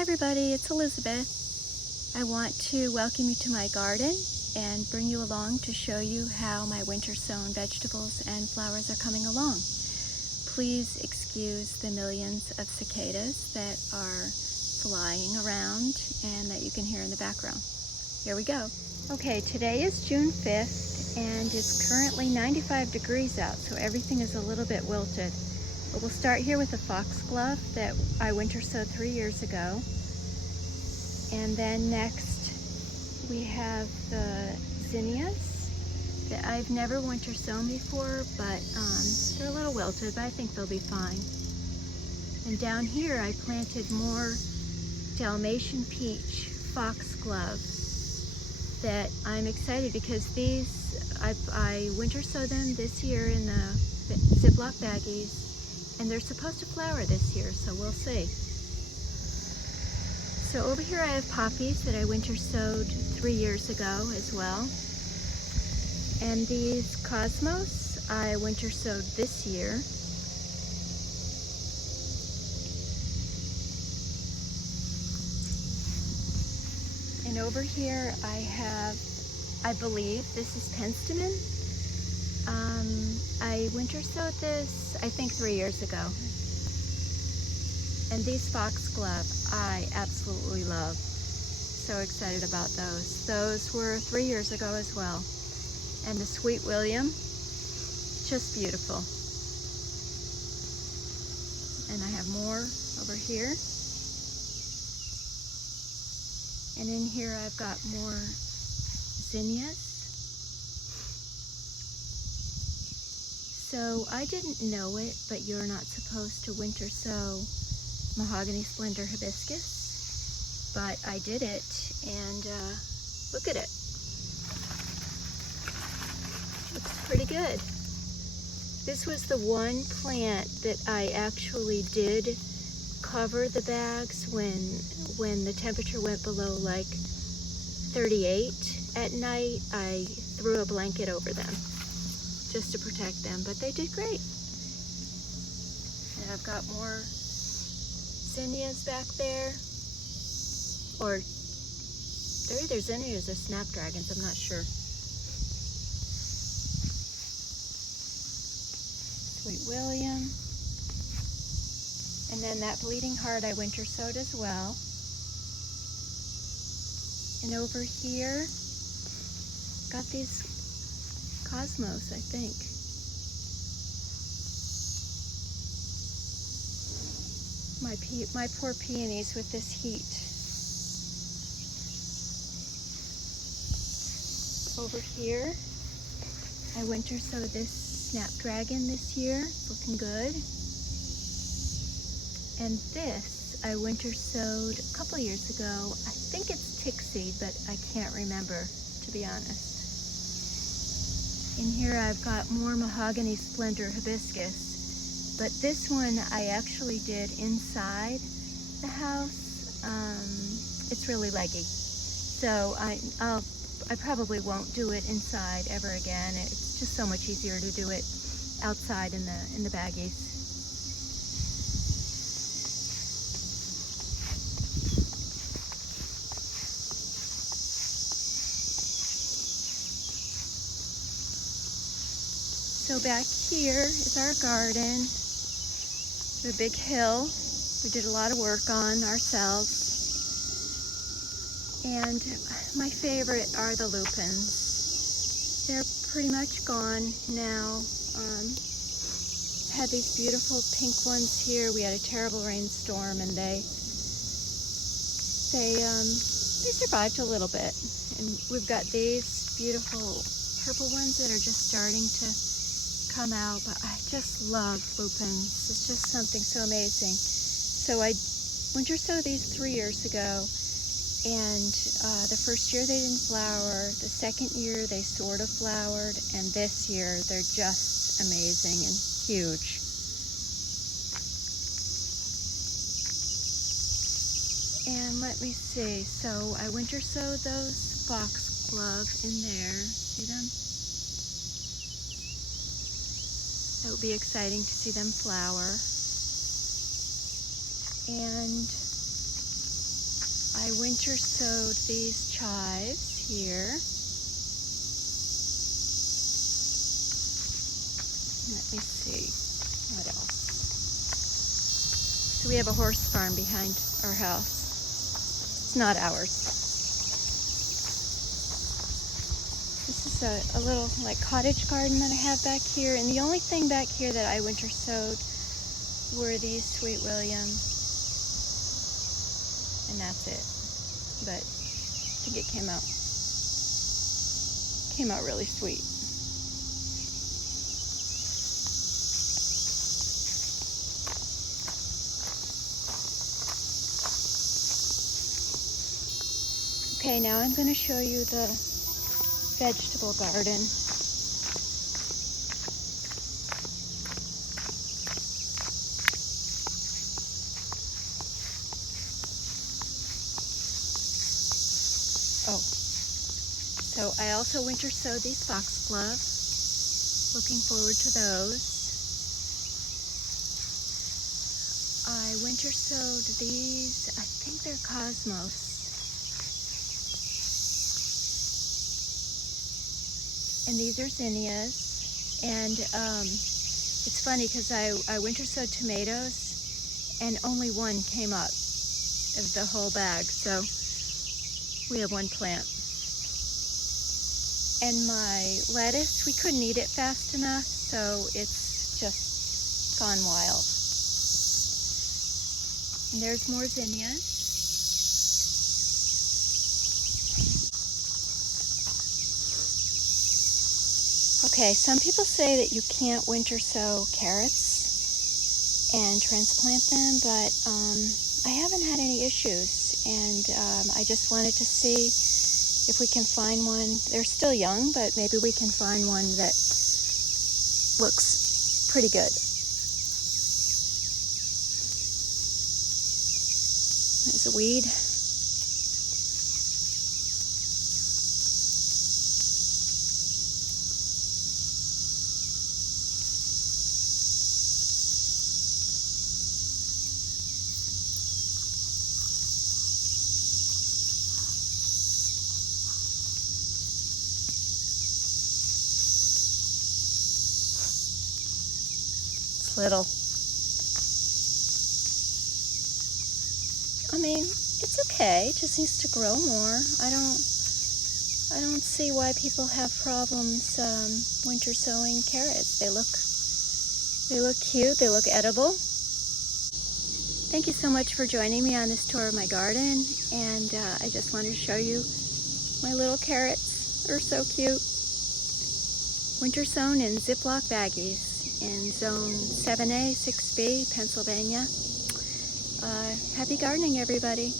Hi everybody, it's Elizabeth. I want to welcome you to my garden and bring you along to show you how my winter sown vegetables and flowers are coming along. Please excuse the millions of cicadas that are flying around and that you can hear in the background. Here we go. Okay, today is June 5th and it's currently 95 degrees out, so everything is a little bit wilted. But we'll start here with the foxglove that I winter sowed 3 years ago. And then next we have the zinnias that I've never winter sown before, but they're a little wilted, but I think they'll be fine. And down here I planted more Dalmatian peach foxglove that I'm excited because these, I winter sowed them this year in the Ziplock Baggies. And they're supposed to flower this year, so we'll see. So over here I have poppies that I winter sowed 3 years ago as well. And these cosmos I winter sowed this year. And over here I have, I believe this is penstemon. I winter sowed this, I think 3 years ago. And these foxglove, I absolutely love. So excited about those. Those were 3 years ago as well. And the Sweet William, just beautiful. And I have more over here. And in here I've got more zinnias. So I didn't know it, but you're not supposed to winter sow mahogany splendor hibiscus, but I did it, and look at it. Looks pretty good. This was the one plant that I actually did cover the bags when the temperature went below like 38 at night. I threw a blanket over them just to protect them, but they did great. And I've got more zinnias back there, or they're either zinnias or snapdragons, I'm not sure. Sweet William. And then that bleeding heart I winter sowed as well. And over here, got these cosmos, I think. My poor peonies with this heat. Over here, I winter sowed this snapdragon this year, looking good. And this I winter sowed a couple years ago. I think it's tickseed, but I can't remember, to be honest. In here I've got more mahogany splendor hibiscus, but this one I actually did inside the house. It's really leggy, so I probably won't do it inside ever again. It's just so much easier to do it outside in the baggies. So back here is our garden, the big hill we did a lot of work on ourselves. And my favorite are the lupins. They're pretty much gone now. Had these beautiful pink ones here. We had a terrible rainstorm and they survived a little bit. And we've got these beautiful purple ones that are just starting to come out, but I just love lupins. It's just something so amazing. So I winter sowed these 3 years ago, and the first year they didn't flower, the second year they sort of flowered, and this year they're just amazing and huge. And let me see, so I winter sowed those foxglove in there, see them? It would be exciting to see them flower. And I winter sowed these chives here. Let me see, what else? So we have a horse farm behind our house. It's not ours. This is a little like cottage garden that I have back here, and the only thing back here that I winter sowed were these Sweet Williams, and that's it. But I think it came out really sweet. Okay, now I'm going to show you the vegetable garden. Oh, so I also winter sowed these foxgloves. Looking forward to those. I winter sowed these, I think they're cosmos. And these are zinnias, and it's funny because I winter sowed tomatoes and only one came up of the whole bag, so we have one plant. And my lettuce, we couldn't eat it fast enough, so it's just gone wild. And there's more zinnias. Okay, some people say that you can't winter sow carrots and transplant them, but I haven't had any issues, and I just wanted to see if we can find one. They're still young, but maybe we can find one that looks pretty good. There's a weed. Little. I mean, it's okay. It just needs to grow more. I don't see why people have problems winter sowing carrots. They look cute. They look edible. Thank you so much for joining me on this tour of my garden, and I just wanted to show you my little carrots. They're so cute. Winter sown in Ziplock Baggies in zone 7A, 6B, Pennsylvania. Happy gardening, everybody.